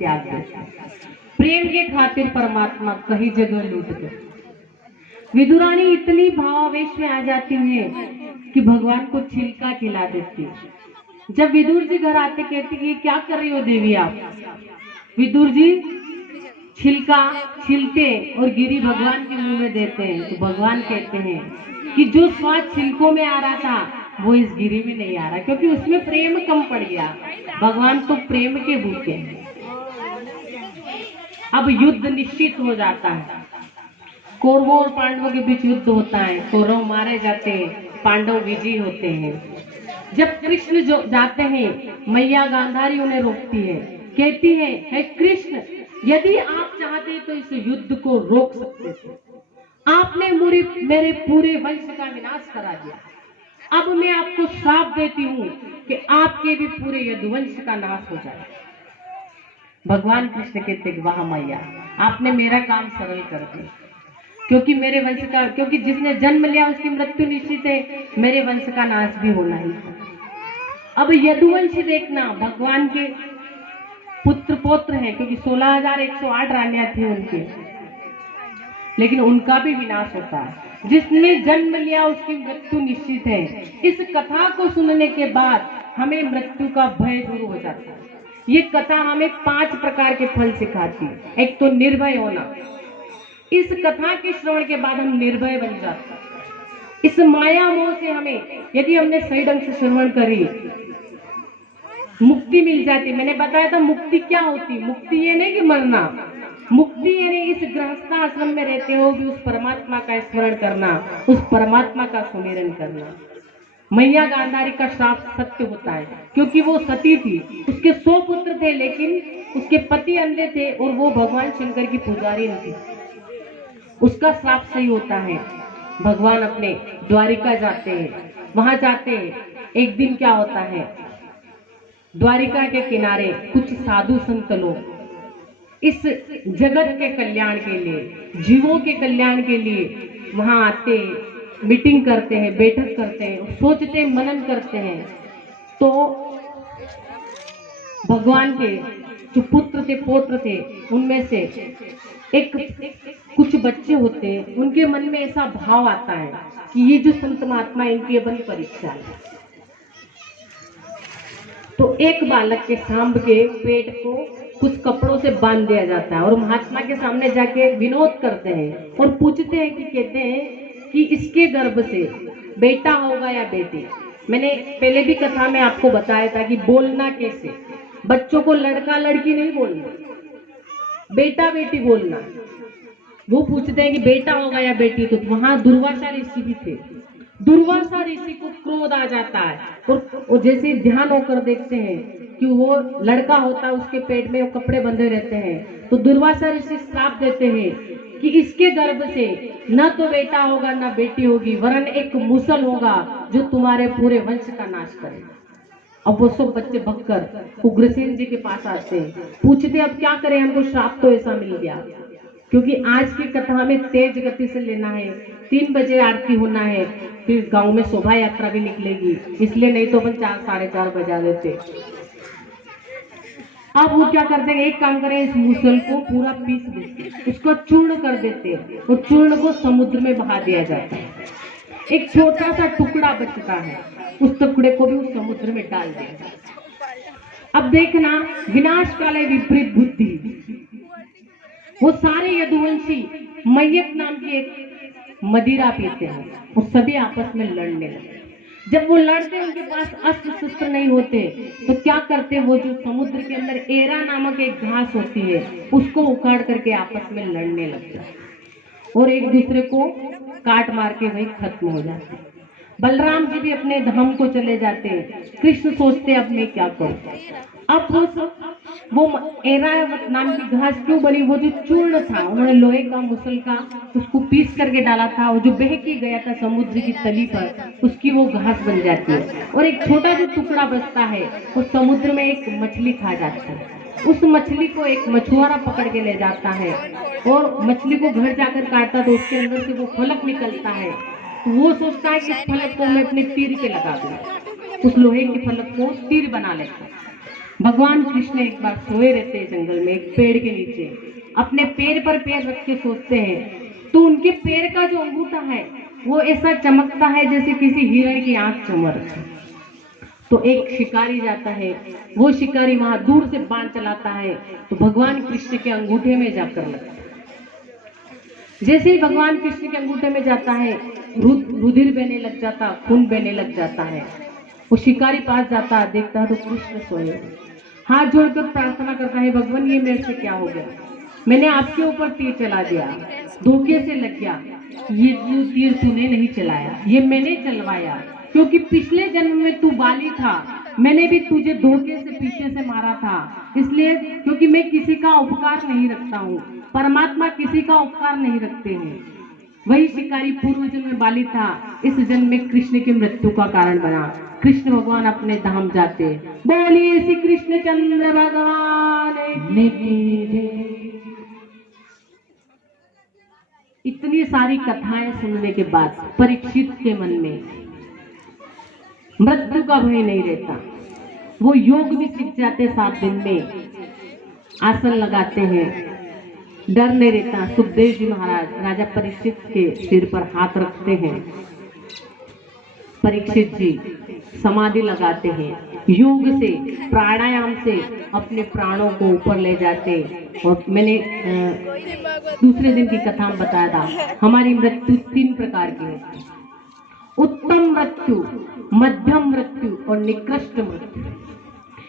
त्याग देते हैं। प्रेम के खातिर परमात्मा कहीं जगह लूट गए। विदुरानी इतनी भावावेश में आ जाती है कि भगवान को छिलका खिला देती है। जब विदुर जी घर आते कहती है क्या कर रही हो देवी आप? विदुर जी छिलका छिलते और गिरी भगवान के मुंह में देते हैं। तो भगवान कहते हैं कि जो स्वाद छिलकों में आ रहा था वो इस गिरी में नहीं आ रहा, क्योंकि उसमें प्रेम कम पड़ गया। भगवान तो प्रेम के भूखे हैं। अब युद्ध निश्चित हो जाता है। कौरवों और पांडवों के बीच युद्ध होता है। कौरव मारे जाते हैं, पांडव विजयी होते हैं। जब कृष्ण जो जाते हैं, मैया गांधारी उन्हें रोकती है, कहती है हे कृष्ण, यदि आप चाहते तो इस युद्ध को रोक सकते थे। आपने मेरे पूरे वंश का विनाश करा दिया। अब मैं आपको श्राप देती हूँ कि आपके भी पूरे यदुवंश का नाश हो जाए। भगवान कृष्ण कहते वाह मैया, आपने मेरा काम सरल कर दिया, क्योंकि मेरे वंश का, क्योंकि जिसने जन्म लिया उसकी मृत्यु निश्चित है, मेरे वंश का नाश भी होना ही था। अब यदुवंश देखना, भगवान के पुत्र पौत्र हैं, क्योंकि 16,108 रानियां थी उनके, लेकिन उनका भी विनाश होता है। जिसने जन्म लिया उसकी मृत्यु निश्चित है। इस कथा को सुनने के बाद हमें मृत्यु का भय दूर हो जाता है। ये कथा हमें 5 प्रकार के फल सिखाती है। एक तो निर्भय होना। इस कथा के श्रवण के बाद हम निर्भय बन जाते हैं। इस माया मोह से हमें, यदि हमने सही ढंग से श्रवण करी, मुक्ति मिल जाती। मैंने बताया था मुक्ति क्या होती। मुक्ति ये नहीं कि मरना, मुक्ति यानी इस गृहस्थ आश्रम में रहते हो भी उस परमात्मा का स्मरण करना, उस परमात्मा का सुमिरन करना। मैया गांधारी का श्राप सत्य होता है, क्योंकि वो सती थी। उसके 100 पुत्र थे, लेकिन उसके पति अंधे थे और वो भगवान शंकर की पुजारी थी। उसका श्राप सही होता है। भगवान अपने द्वारिका जाते हैं, वहां जाते हैं। एक दिन क्या होता है, द्वारिका के किनारे कुछ साधु संत लोग इस जगत के कल्याण के लिए, जीवों के कल्याण के लिए वहां आते, मीटिंग करते हैं, बैठक करते हैं, सोचते मनन करते हैं। तो भगवान के जो पुत्र थे पौत्र थे, उनमें से एक कुछ बच्चे होते हैं, उनके मन में ऐसा भाव आता है कि ये जो संत महात्मा इनकी बड़ी परीक्षा है। तो एक बालक के सांब के पेट को कुछ कपड़ों से बांध दिया जाता है और महात्मा के सामने जाके विनोद करते हैं और पूछते हैं कि, कहते हैं कि इसके गर्भ से बेटा होगा या बेटी। मैंने पहले भी कथा में आपको बताया था कि बोलना कैसे, बच्चों को लड़का लड़की नहीं बोलना, बेटा बेटी बोलना। वो पूछते हैं कि बेटा होगा या बेटी। तो वहां दुर्वासा ऋषि भी थे। दुर्वासा ऋषि को क्रोध आ जाता है और जैसे ध्यान होकर देखते हैं कि वो लड़का होता है, उसके पेट में वो कपड़े बंधे रहते हैं। तो दुर्वासा ऋषि श्राप देते हैं कि इसके गर्भ से न तो बेटा होगा न बेटी होगी, वरन एक मूसल होगा जो तुम्हारे पूरे वंश का नाश करेगा। अब वो सब बच्चे भगकर उग्रसेन जी के पास आते हैं, पूछते अब क्या करें, हमको श्राप तो ऐसा मिल गया। क्योंकि आज की कथा में तेज गति से लेना है, 3 बजे आरती होना है, फिर गांव में शोभा यात्रा भी निकलेगी, इसलिए नहीं तो अपन 4 साढ़े 4 बजा देते। अब वो क्या करते हैं, एक काम करें, इस मूसल को पूरा पीस देते, उसको चूर्ण कर देते और चूर्ण को समुद्र में बहा दिया जाता है। एक छोटा सा टुकड़ा बचता है, उस टुकड़े को भी उस समुद्र में डाल दिया जाता है। अब देखना, विनाश काले विपरीत बुद्धि, वो सारे यदुवंशी मैयत नाम की एक मदिरा पीते हैं और सभी आपस में लड़ने लगे। जब वो लड़ते, उनके पास अस्त्र शस्त्र नहीं होते, तो क्या करते, वो जो समुद्र के अंदर एरा नामक एक घास होती है, उसको उखाड़ करके आपस में लड़ने लगते और एक दूसरे को काट मार के वही खत्म हो जाते। बलराम जी भी अपने धाम को चले जाते। कृष्ण सोचते अब मैं क्या करूं। अब वो एरावत नाम की घास क्यों बनी, वो जो चूर्ण था, उन्होंने लोहे का मुसल का उसको पीस करके डाला था, और जो बह के गया था समुद्र की तली पर, उसकी वो घास बन जाती है। और एक छोटा जो टुकड़ा बचता है, वो समुद्र में एक मछली खा जाती है। उस मछली को एक मछुआरा पकड़ के ले जाता है और मछली को घर जाकर काटता, तो उसके अंदर से वो फलक निकलता है। वो सोचता है कि इस फलक को मैं अपने तीर पे लगा दूं, उस लोहे के फलक को तीर बना लेता है। भगवान कृष्ण एक बार सोए रहते हैं जंगल में एक पेड़ के नीचे, अपने पैर पर पैर रख के सोचते हैं, तो उनके पैर का जो अंगूठा है वो ऐसा चमकता है जैसे किसी हीरे की आंख चमक। तो एक शिकारी जाता है, वो शिकारी वहां दूर से बाण चलाता है तो भगवान कृष्ण के अंगूठे में जाकर लगता है। जैसे ही भगवान कृष्ण के अंगूठे में जाता है, रुधिर बहने लग जाता, खून बहने लग जाता है। वो शिकारी पास जाता है, देखता है तो कृष्ण सोए, हाथ जोड़कर प्रार्थना करता है, भगवान ये मेरे से क्या हो गया, मैंने आपके ऊपर तीर चला दिया, धोखे से लग गया, ये तीर तूने नहीं चलाया, ये मैंने चलवाया, क्योंकि पिछले जन्म में तू बाली था, मैंने भी तुझे धोखे से पीछे से मारा था, इसलिए क्योंकि मैं किसी का उपकार नहीं रखता हूँ, परमात्मा किसी का उपकार नहीं रखते हैं। वही शिकारी पूर्व जन्म में बाली था, इस जन्म में कृष्ण की मृत्यु का कारण बना। कृष्ण भगवान अपने धाम जाते, बोलिए श्री कृष्ण चंद्र भगवान की जय। इतनी सारी कथाएं सुनने के बाद परीक्षित के मन में मृत्यु का भय नहीं रहता, वो योग भी सीख जाते, 7 दिन में आसन लगाते हैं, डर नहीं रहता। सुखदेव जी महाराज राजा परीक्षित के सिर पर हाथ रखते हैं, परीक्षित जी समाधि लगाते हैं, योग से प्राणायाम से अपने प्राणों को ऊपर ले जाते। और मैंने दूसरे दिन की कथा में बताया था, हमारी मृत्यु 3 प्रकार की होती है, उत्तम मृत्यु, मध्यम मृत्यु और निकृष्ट मृत्यु।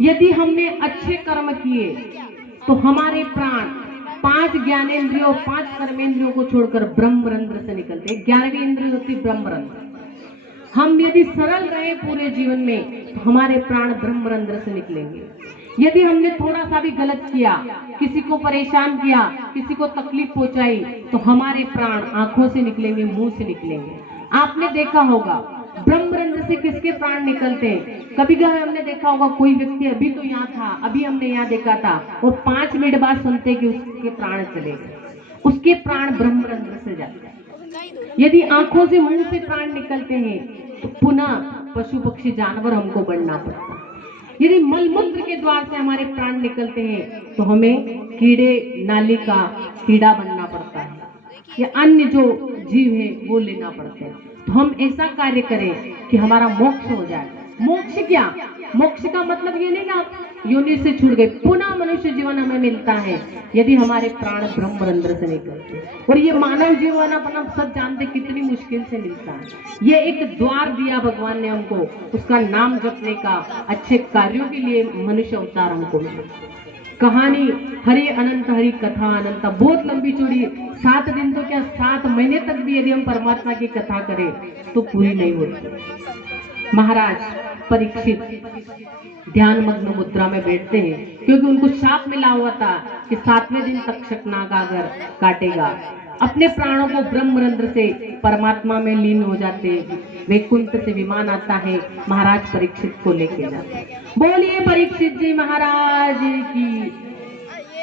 यदि हमने अच्छे कर्म किए तो हमारे प्राण 5 ज्ञानेंद्रियों 5 कर्मेंद्रियों को छोड़कर ब्रह्मरंध्र से निकलते हैं। 11वीं इंद्रिय होती ब्रह्मरंध्र। हम यदि सरल रहे पूरे जीवन में तो हमारे प्राण ब्रह्मरंध्र से निकलेंगे। यदि हमने थोड़ा सा भी गलत किया, किसी को परेशान किया, किसी को तकलीफ पहुंचाई, तो हमारे प्राण आंखों से निकलेंगे, मुंह से निकलेंगे। आपने देखा होगा ब्रह्मरंध्र से किसके प्राण निकलते हैं। कभी कभी हमने देखा होगा कोई व्यक्ति अभी तो यहाँ था, अभी हमने यहाँ देखा था, और 5 मिनट बाद सुनते कि उसके प्राण चले गए, उसके प्राण ब्रह्मरंध्र से जाते हैं। यदि आंखों से मुंह से प्राण निकलते हैं तो पुनः पशु पक्षी जानवर हमको बनना पड़ता है। यदि मलमूत्र के द्वार से हमारे प्राण निकलते हैं तो हमें कीड़े नाली का कीड़ा बनना पड़ता है, या अन्य जो जीव है वो लेना पड़ता है। तो हम ऐसा कार्य करें कि हमारा मोक्ष हो जाए। मोक्ष क्या? मोक्ष का मतलब ये नहीं कि आप योनि से छूट गए, पुनः मनुष्य जीवन हमें मिलता है यदि हमारे प्राण ब्रह्मरंध्र से निकलते। और ये मानव जीवन अपन सब जानते कितनी मुश्किल से मिलता है। ये एक द्वार दिया भगवान ने हमको, उसका नाम जपने का, अच्छे कार्यों के लिए मनुष्य अवतार हमको मिला। कहानी हरि अनंत, हरि कथा अनंत, बहुत लंबी चौड़ी, 7 दिन तो क्या 7 महीने तक भी यदि हम परमात्मा की कथा करें तो पूरी नहीं होती। महाराज परीक्षित ध्यान मग्न मुद्रा में बैठते हैं, क्योंकि उनको शाप मिला हुआ था कि 7वें दिन तक्षक नाग आकर काटेगा। अपने प्राणों को ब्रह्मरंध्र से परमात्मा में लीन हो जाते। वैकुंठ से विमान आता है, महाराज परीक्षित को लेके जाते हैं। बोलिए परीक्षित जी महाराज की।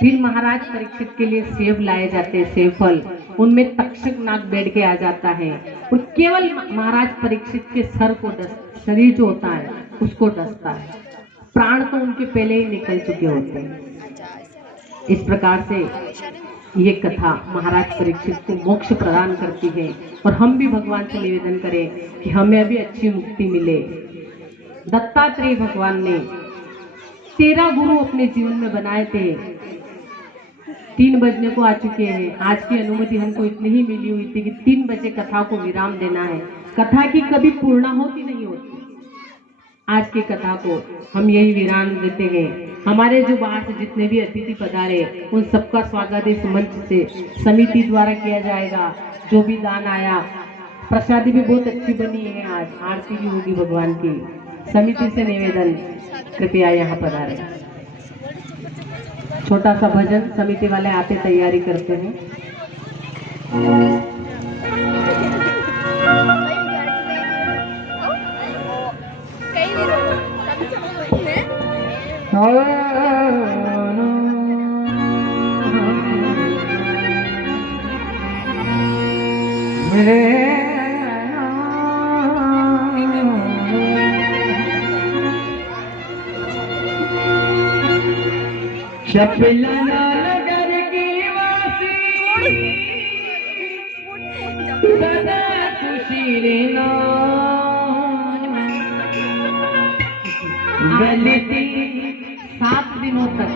फिर महाराज परीक्षित के लिए सेब लाए जाते हैं, सेब फल, उनमें तक्षक नाग बैठ के आ जाता है और केवल महाराज परीक्षित के सर को शरीर जो होता है उसको डसता है। प्राण तो उनके पहले ही निकल चुके होते हैं। इस प्रकार से ये कथा महाराज परीक्षित को मोक्ष प्रदान करती है। और हम भी भगवान से निवेदन करें कि हमें अभी अच्छी मुक्ति मिले। दत्तात्रेय भगवान ने 13 गुरु अपने जीवन में बनाए थे। 3 बजने को आ चुके हैं। आज की अनुमति हमको इतनी ही मिली हुई थी कि 3 बजे कथा को विराम देना है। कथा की कभी पूर्णाहुति नहीं होती। आज की कथा को हम यही विराम देते हैं। हमारे जो बाहर से जितने भी अतिथि पधारे उन सबका स्वागत इस मंच से समिति द्वारा किया जाएगा। जो भी दान आया, प्रसादी भी बहुत अच्छी बनी है, आज आरती भी होगी भगवान की। समिति से निवेदन, कृपया यहाँ पधारे। छोटा सा भजन समिति वाले आते तैयारी करते हैं। शपलाना नगर की वासी सदा खुशी रहना। गलती 7 दिनों तक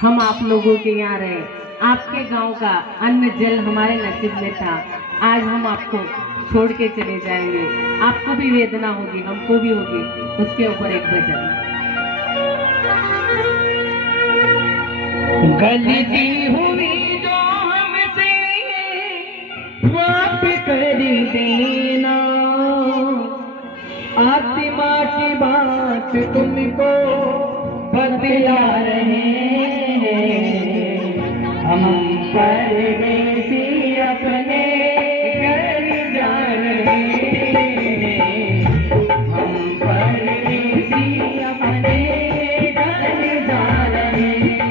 हम आप लोगों के यहाँ रहे, आपके गांव का अन्न जल हमारे नसीब में था। आज हम आपको छोड़ के चले जाएंगे, आपको भी वेदना होगी, हमको भी होगी। उसके ऊपर एक भजन। गलती हुई जो हमसे माफ कर देना, आत्मा की बात तुमको बतला रहे हैं। हम परदेसी अपने घर जा रहे हैं। हम परदेसी अपने घर जा रहे हैं।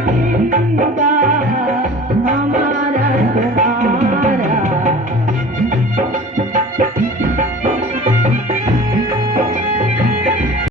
जिंदा